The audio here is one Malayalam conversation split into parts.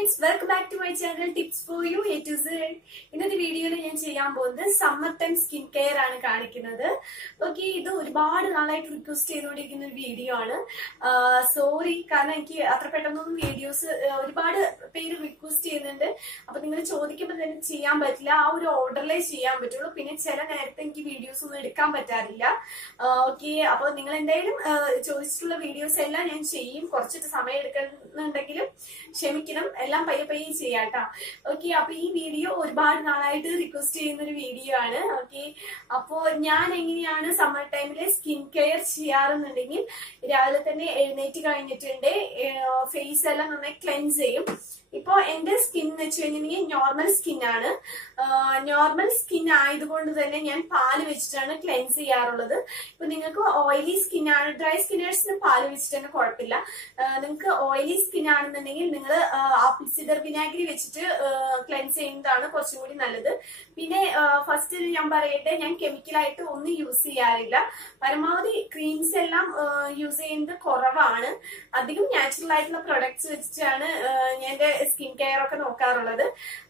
Friends welcome back to my channel tips for you A to Z ഇന്നത്തെ വീഡിയോയിൽ ഞാൻ ചെയ്യാൻ പോകുന്നത് സമ്മർ ടൈം സ്കിൻ കെയർ ആണ് കാണിക്കുന്നത്. ഓക്കെ ഇത് ഒരുപാട് നാളായിട്ട് റിക്വസ്റ്റ് ചെയ്തുകൊണ്ടിരിക്കുന്ന ഒരു വീഡിയോ ആണ്. സോറി കാരണം എനിക്ക് അത്ര പെട്ടെന്നൊന്നും വീഡിയോസ് ഒരുപാട് പേര് റിക്വസ്റ്റ് ചെയ്യുന്നുണ്ട്. അപ്പൊ നിങ്ങൾ ചോദിക്കുമ്പോൾ തന്നെ ചെയ്യാൻ പറ്റില്ല. ആ ഒരു ഓർഡറിലേ ചെയ്യാൻ പറ്റുള്ളൂ. പിന്നെ ചില നേരത്തെ എനിക്ക് വീഡിയോസ് ഒന്നും എടുക്കാൻ പറ്റാറില്ല. ഓക്കെ അപ്പൊ നിങ്ങൾ എന്തായാലും ചോദിച്ചിട്ടുള്ള വീഡിയോസ് എല്ലാം ഞാൻ ചെയ്യും. കുറച്ചിട്ട് സമയം എടുക്കുന്നുണ്ടെങ്കിലും ക്ഷമിക്കണം. എല്ലാം പയ്യെ പയ്യെ ചെയ്യാട്ടോ. ഓക്കെ അപ്പൊ ഈ വീഡിയോ ഒരുപാട് നാളായിട്ട് റിക്വസ്റ്റ് ചെയ്യുന്ന ഒരു വീഡിയോ ആണ്. ഓക്കെ അപ്പോ ഞാൻ എങ്ങനെയാണ് സമ്മർ ടൈമിൽ സ്കിൻ കെയർ ചെയ്യാറെന്നുണ്ടെങ്കിൽ രാവിലെ തന്നെ എഴുന്നേറ്റ് കഴിഞ്ഞിട്ടുണ്ട്. ഫേസ് എല്ലാം നന്നായി ക്ലെൻസ് ചെയ്യും. ഇപ്പോ എന്റെ സ്കിൻ എന്ന് വെച്ച് കഴിഞ്ഞിട്ടുണ്ടെങ്കിൽ നോർമൽ സ്കിൻ ആണ്. നോർമൽ സ്കിൻ ആയതുകൊണ്ട് തന്നെ ഞാൻ പാൽ വെച്ചിട്ടാണ് ക്ലെൻസ് ചെയ്യാറുള്ളത്. ഇപ്പൊ നിങ്ങൾക്ക് ഓയിലി സ്കിൻ ആണ്. ഡ്രൈ സ്കിന്നേഴ്സിന് പാൽ വെച്ചിട്ട് തന്നെ കുഴപ്പമില്ല. നിങ്ങൾക്ക് ഓയിലി സ്കിൻ ആണെന്നുണ്ടെങ്കിൽ നിങ്ങൾ സിഡർ വിനാഗിരി വെച്ചിട്ട് ക്ലെൻസ് ചെയ്യുന്നതാണ് കുറച്ചും കൂടി നല്ലത്. പിന്നെ ഫസ്റ്റ് ഞാൻ പറയട്ടെ ഞാൻ കെമിക്കലായിട്ട് ഒന്നും യൂസ് ചെയ്യാറില്ല. പരമാവധി ക്രീംസ് എല്ലാം യൂസ് ചെയ്യുന്നത് കുറവാണ്. അധികം നാച്ചുറൽ ആയിട്ടുള്ള പ്രൊഡക്ട്സ് വെച്ചിട്ടാണ് ഞാൻ എന്റെ സ്കിൻ കെയർ ഒക്കെ നോക്കാറുള്ളത്.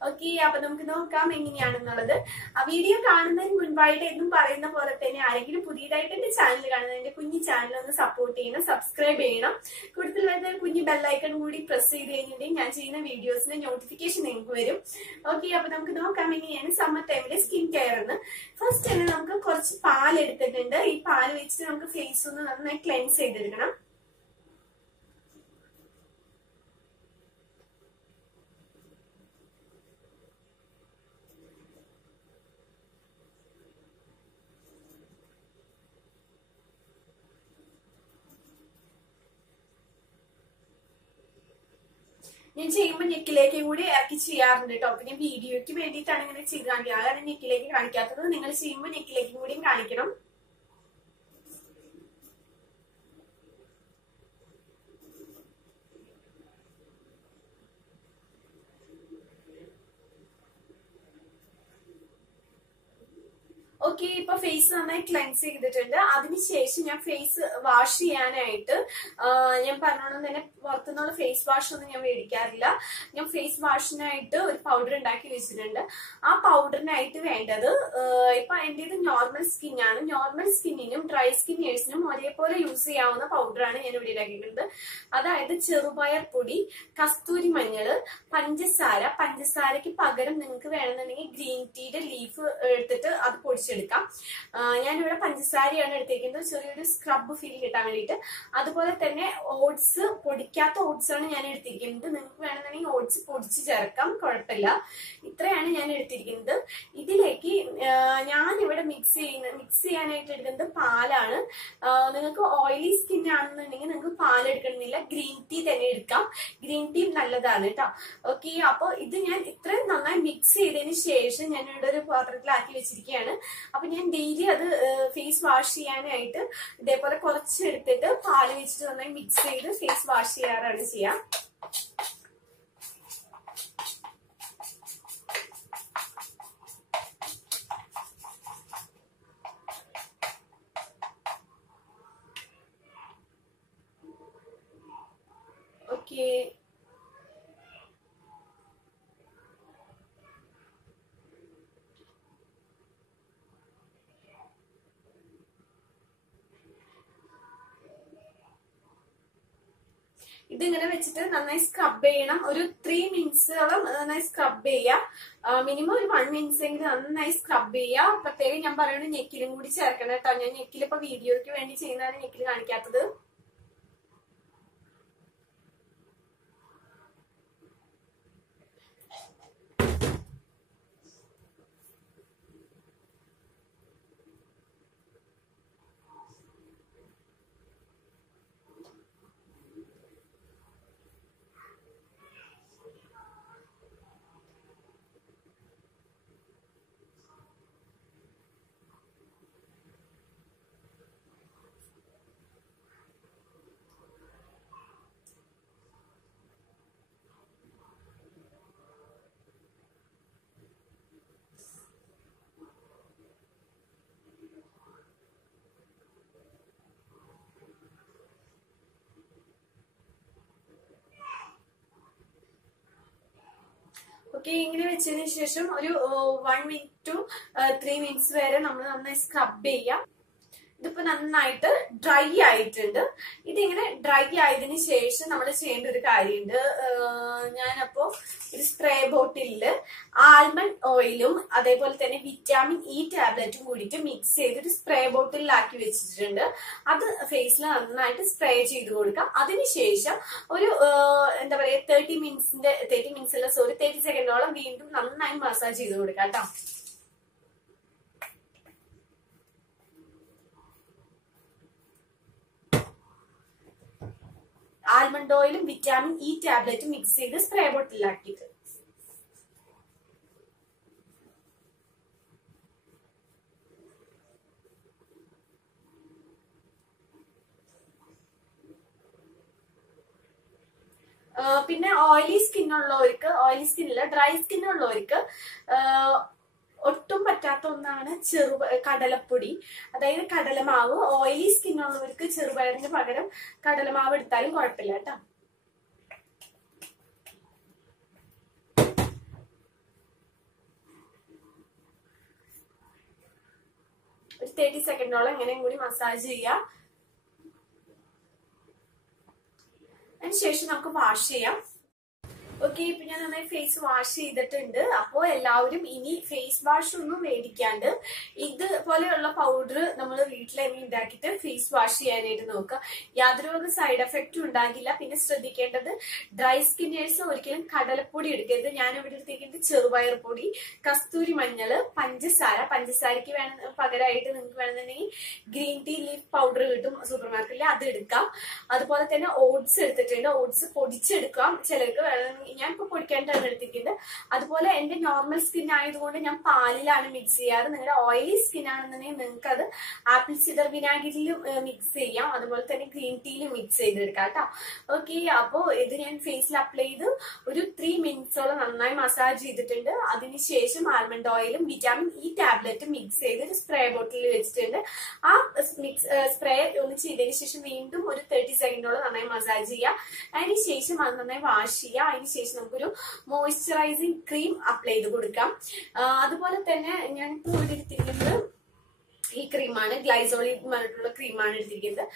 ഓക്കെ അപ്പൊ നമുക്ക് നോക്കാം എങ്ങനെയാണെന്നുള്ളത്. ആ വീഡിയോ കാണുന്നതിന് മുൻപായിട്ട് എന്നും പറയുന്ന പോലെ തന്നെ ആരെങ്കിലും പുതിയതായിട്ട് എന്റെ ചാനൽ കാണുന്നത് എന്റെ കുഞ്ഞു ചാനൽ ഒന്ന് സപ്പോർട്ട് ചെയ്യണം സബ്സ്ക്രൈബ് ചെയ്യണം. കൂടുതൽ വരുന്ന കുഞ്ഞു ബെല്ലൈക്കൺ കൂടി പ്രസ് ചെയ്ത് കഴിഞ്ഞിട്ടുണ്ടെങ്കിൽ ഞാൻ ചെയ്യുന്ന വീഡിയോസിന്റെ നോട്ടിഫിക്കേഷൻ നിങ്ങൾക്ക് വരും. ഓക്കെ അപ്പൊ നമുക്ക് നോക്കാം. ഇനിയാണ് സമ്മർ ടൈമിലെ സ്കിൻ കെയർ എന്ന് ഫസ്റ്റ് തന്നെ നമുക്ക് കുറച്ച് പാൽ എടുത്തിട്ടുണ്ട് ഈ പാൽ വെച്ചിട്ട് നമുക്ക് ഫേസ് ഒന്ന് നന്നായി ക്ലെൻസ് ചെയ്തെടുക്കണം. ഞാൻ ചെയ്യുമ്പോൾ നെക്കിലേക്ക് കൂടി ഇറക്കി ചെയ്യാറുണ്ട് കേട്ടോ പിന്നെ വീഡിയോയ്ക്ക് വേണ്ടിയിട്ടാണ് ഇങ്ങനെ ചെയ്ത് കാണിക്കുന്നത് അതാണ് നെക്കിലേക്ക് കാണിക്കാത്തത്. നിങ്ങൾ ചെയ്യുമ്പോൾ നെക്കിലേക്കും കൂടിയും കാണിക്കണം. ഓക്കെ ഇപ്പൊ ഫേസ് നന്നായി ക്ലെൻസ് ചെയ്തിട്ടുണ്ട്. അതിനുശേഷം ഞാൻ ഫേസ് വാഷ് ചെയ്യാനായിട്ട് ഞാൻ പറഞ്ഞോളൂ തന്നെ പുറത്തുനിന്നുള്ള ഫേസ് വാഷ് ഒന്നും ഞാൻ മേടിക്കാറില്ല. ഞാൻ ഫേസ് വാഷിനായിട്ട് ഒരു പൗഡർ ഉണ്ടാക്കി വെച്ചിട്ടുണ്ട്. ആ പൗഡറിനായിട്ട് വേണ്ടത് ഇപ്പൊ എന്റെ ഇത് നോർമൽ സ്കിൻ ആണ് നോർമൽ സ്കിന്നിനും ഡ്രൈ സ്കിന്നേഴ്സിനും ഒരേപോലെ യൂസ് ചെയ്യാവുന്ന പൗഡറാണ് ഞാൻ ഇവിടെ ഉണ്ടാക്കിയിട്ടുള്ളത് അതായത് ചെറുപയർ പൊടി കസ്തൂരി മഞ്ഞൾ പഞ്ചസാര. പഞ്ചസാരയ്ക്ക് പകരം നിങ്ങൾക്ക് വേണമെന്നുണ്ടെങ്കിൽ ഗ്രീൻ ടീയുടെ ലീഫ് എടുത്തിട്ട് അത് പൊടിച്ചെടുക്കാം. ആ, ഞാനിവിടെ പഞ്ചസാരയാണ് എടുത്തിരിക്കുന്നത്. ചെറിയൊരു സ്ക്രബ് ഫീൽ കിട്ടാൻ വേണ്ടിയിട്ട്. അതുപോലെ തന്നെ ഓട്സ് പൊടിക്കാത്ത ഓട്സ് ആണ് ഞാൻ എടുത്തിരിക്കുന്നത്. നിങ്ങൾക്ക് വേണമെന്നുണ്ടെങ്കിൽ ഓട്സ് പൊടിച്ച് ചേർക്കാം. കുഴപ്പമില്ല. ഇത്രയാണ് ഞാൻ എടുത്തിരിക്കുന്നത്. ഇതിലേക്ക് ഞാനിവിടെ മിക്സ് ചെയ്യുന്ന മിക്സ് ചെയ്യാനായിട്ട് എടുക്കുന്നത് പാലാണ്. നിങ്ങൾക്ക് ഓയിലി സ്കിൻ ആണെന്നുണ്ടെങ്കിൽ നിങ്ങൾക്ക് പാൽ എടുക്കണമെന്നില്ല. ഗ്രീൻ ടീ തന്നെ എടുക്കാം. ഗ്രീൻ ടീ നല്ലതാണ് കേട്ടോ. ഓക്കെ അപ്പോൾ ഇത് ഞാൻ ഇത്രയും നന്നായി മിക്സ് ചെയ്തതിന് ശേഷം ഞാൻ ഇവിടെ ഒരു പാത്രത്തിലാക്കി വെച്ചിരിക്കുകയാണ്. അപ്പൊ ഞാൻ ഡെയിലി അത് ഫേസ് വാഷ് ചെയ്യാനായിട്ട് ഇതേപോലെ കുറച്ച് എടുത്തിട്ട് പാൽ വെച്ചിട്ട് നന്നായി മിക്സ് ചെയ്ത് ഫേസ് വാഷ് ചെയ്യാറാണ് ചെയ്യാം. ഓക്കെ ഇതിങ്ങനെ വെച്ചിട്ട് നന്നായി സ്ക്രബ് ചെയ്യണം. ഒരു ത്രീ മിനിറ്റ്സോളം നന്നായി സ്ക്രബ് ചെയ്യാം. മിനിമം ഒരു വൺ മിനിറ്റ്സ് എങ്കിലും നന്നായി സ്ക്രബ് ചെയ്യാം. പ്രത്യേകം ഞാൻ പറയുന്നത് നെക്കിലും കൂടി ചേർക്കണം കേട്ടോ. ഞാൻ നെക്കിൽ ഇപ്പൊ വീഡിയോയ്ക്ക് വേണ്ടി ചെയ്യുന്നതാണ് നെക്കിൽ കാണിക്കാത്തത്. ഓക്കെ ഇങ്ങനെ വെച്ചതിന് ശേഷം ഒരു one minute two three minutes വരെ നമ്മൾ നന്നായി സ്ക്രബ് ചെയ്യാം. ഇതിപ്പോ നന്നായിട്ട് ഡ്രൈ ആയിട്ടുണ്ട്. ഇതിങ്ങനെ ഡ്രൈ ആയതിനു ശേഷം നമ്മൾ ചെയ്യേണ്ട ഒരു കാര്യമുണ്ട്. ഞാനപ്പോ ഒരു സ്പ്രേ ബോട്ടിലിൽ ആൽമണ്ട് ഓയിലും അതേപോലെ തന്നെ വിറ്റാമിൻ ഇ ടാബ്ലറ്റും കൂടിയിട്ട് മിക്സ് ചെയ്ത് ഒരു സ്പ്രേ ബോട്ടിലാക്കി വെച്ചിട്ടുണ്ട്. അത് ഫേസിൽ നന്നായിട്ട് സ്പ്രേ ചെയ്ത് കൊടുക്കാം. അതിനുശേഷം ഒരു എന്താ പറയാ തേർട്ടി മിനിറ്റ്സിന്റെ തേർട്ടി മിനിറ്റ്സ് അല്ല സോറി തേർട്ടി സെക്കൻഡോളം വീണ്ടും നന്നായി മസാജ് ചെയ്ത് കൊടുക്കാം കേട്ടോ. ആൽമണ്ട് ഓയിലും വിറ്റാമിൻ ഇ ടാബ്ലറ്റും മിക്സ് ചെയ്ത് സ്പ്രേ ബോട്ടിലാക്കിയിട്ട് പിന്നെ ഓയിലി സ്കിൻ ഉള്ളവർക്ക് ഓയിലി സ്കിന്നില്ല ഡ്രൈ സ്കിൻ ഉള്ളവർക്ക് ഒട്ടും പറ്റാത്ത ഒന്നാണ് ചെറു കടലപ്പൊടി. അതായത് കടലമാവ് ഓയിലി ഉള്ളവർക്ക് ചെറുപയറിന് പകരം കടലമാവ് എടുത്താലും കുഴപ്പമില്ല കേട്ടോ. ഒരു തേർട്ടി സെക്കൻഡോളം എങ്ങനെയും കൂടി മസാജ് ചെയ്യാം. അതിനുശേഷം നമുക്ക് വാഷ് ചെയ്യാം. ഓക്കെ ഇപ്പൊ ഞാൻ നന്നായി ഫേസ് വാഷ് ചെയ്തിട്ടുണ്ട്. അപ്പോ എല്ലാവരും ഇനി ഫേസ് വാഷ് ഒന്നും മേടിക്കാണ്ട് ഇത് പോലെയുള്ള പൗഡർ നമ്മൾ വീട്ടിൽ തന്നെ ഉണ്ടാക്കിയിട്ട് ഫേസ് വാഷ് ചെയ്യാനായിട്ട് നോക്കുക. യാതൊരു സൈഡ് എഫക്റ്റും ഉണ്ടാകില്ല. പിന്നെ ശ്രദ്ധിക്കേണ്ടത് ഡ്രൈ സ്കിന്നേഴ്സ് ഒരിക്കലും കടലപ്പൊടി എടുക്കരുത്. ഞാൻ ഇവിടെ എടുത്തേക്കുന്നത് ചെറുപയർ പൊടി കസ്തൂരി മഞ്ഞൾ പഞ്ചസാര. പഞ്ചസാരക്ക് വേണം പകരമായിട്ട് നിങ്ങൾക്ക് വേണമെന്നുണ്ടെങ്കിൽ ഗ്രീൻ ടീ ലീഫ് പൗഡർ കിട്ടും സൂപ്പർ മാർക്കറ്റിൽ അത് എടുക്കാം. അതുപോലെ തന്നെ ഓട്സ് എടുത്തിട്ടുണ്ട്. ഓട്സ് പൊടിച്ചെടുക്കാം. ചിലർക്ക് വേണമെങ്കിൽ ഇപ്പൊ പൊടിക്കാനായിട്ടാണ് എടുത്തിരിക്കുന്നത് അതുപോലെ എന്റെ നോർമൽ സ്കിൻ ആയതുകൊണ്ട് ഞാൻ പാലിലാണ് മിക്സ് ചെയ്യാറ്. നിങ്ങളുടെ ഓയിലി സ്കിൻ ആണെന്നുണ്ടെങ്കിൽ നിങ്ങൾക്ക് അത് ആപ്പിൾ സിഡർ വിനാഗിരിയിലും മിക്സ് ചെയ്യാം. അതുപോലെ തന്നെ ഗ്രീൻ ടീയിലും മിക്സ് ചെയ്തെടുക്കാം കേട്ടോ. ഓക്കെ അപ്പോ ഇത് ഞാൻ ഫേസിൽ അപ്ലൈ ചെയ്ത് ഒരു നന്നായി മസാജ് ചെയ്തിട്ടുണ്ട്. അതിനുശേഷം ആൽമണ്ട് ഓയിലും വിറ്റാമിൻ ഇ ടാബ്ലറ്റും മിക്സ് ചെയ്ത് ഒരു സ്പ്രേ ബോട്ടിൽ വെച്ചിട്ടുണ്ട്. ആ മിക്സ് സ്പ്രേ ഒന്ന് ചെയ്തതിന് ശേഷം വീണ്ടും ഒരു തേർട്ടി സെക്കൻഡോളം നന്നായി മസാജ് ചെയ്യുക അതിന് ശേഷം അത് നന്നായി വാഷ് ചെയ്യുക അതിന് ശേഷം നമുക്കൊരു മോയ്സ്ചറൈസിങ് ക്രീം അപ്ലൈ ചെയ്ത് കൊടുക്കാം. അതുപോലെ തന്നെ ഞാൻ ഇവിടെ എടുത്തിരിക്കുന്നത് ഈ ക്രീമാണ് ഗ്ലൈസോളി പറഞ്ഞിട്ടുള്ള ക്രീമാണ് എടുത്തിരിക്കുന്നത്.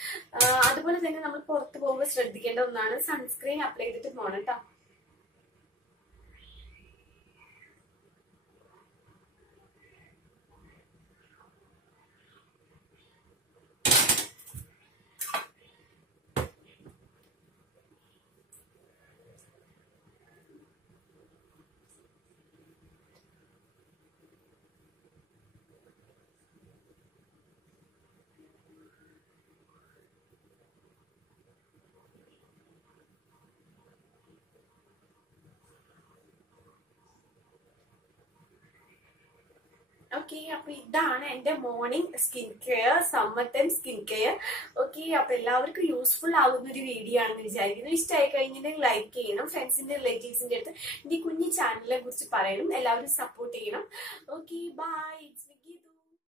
അതുപോലെ തന്നെ നമ്മൾ പുറത്ത് പോകുമ്പോൾ ശ്രദ്ധിക്കേണ്ട ഒന്നാണ് സൺസ്ക്രീൻ അപ്ലൈ ചെയ്തിട്ട് പോകണം കേട്ടോ ഓക്കെ അപ്പൊ ഇതാണ് എന്റെ morning skin care summer time skin care okay അപ്പൊ എല്ലാവർക്കും യൂസ്ഫുൾ ആകുന്ന ഒരു വീഡിയോ ആണെന്ന് വിചാരിക്കുന്നു. ഇഷ്ടമായി കഴിഞ്ഞിട്ടുണ്ടെങ്കിൽ ലൈക്ക് ചെയ്യണം. ഫ്രണ്ട്സിന്റെ റിലേറ്റീവ്സിന്റെ അടുത്ത് എന്റെ കുഞ്ഞു ചാനലിനെ കുറിച്ച് പറയണം. എല്ലാവരും സപ്പോർട്ട് ചെയ്യണം. Okay bye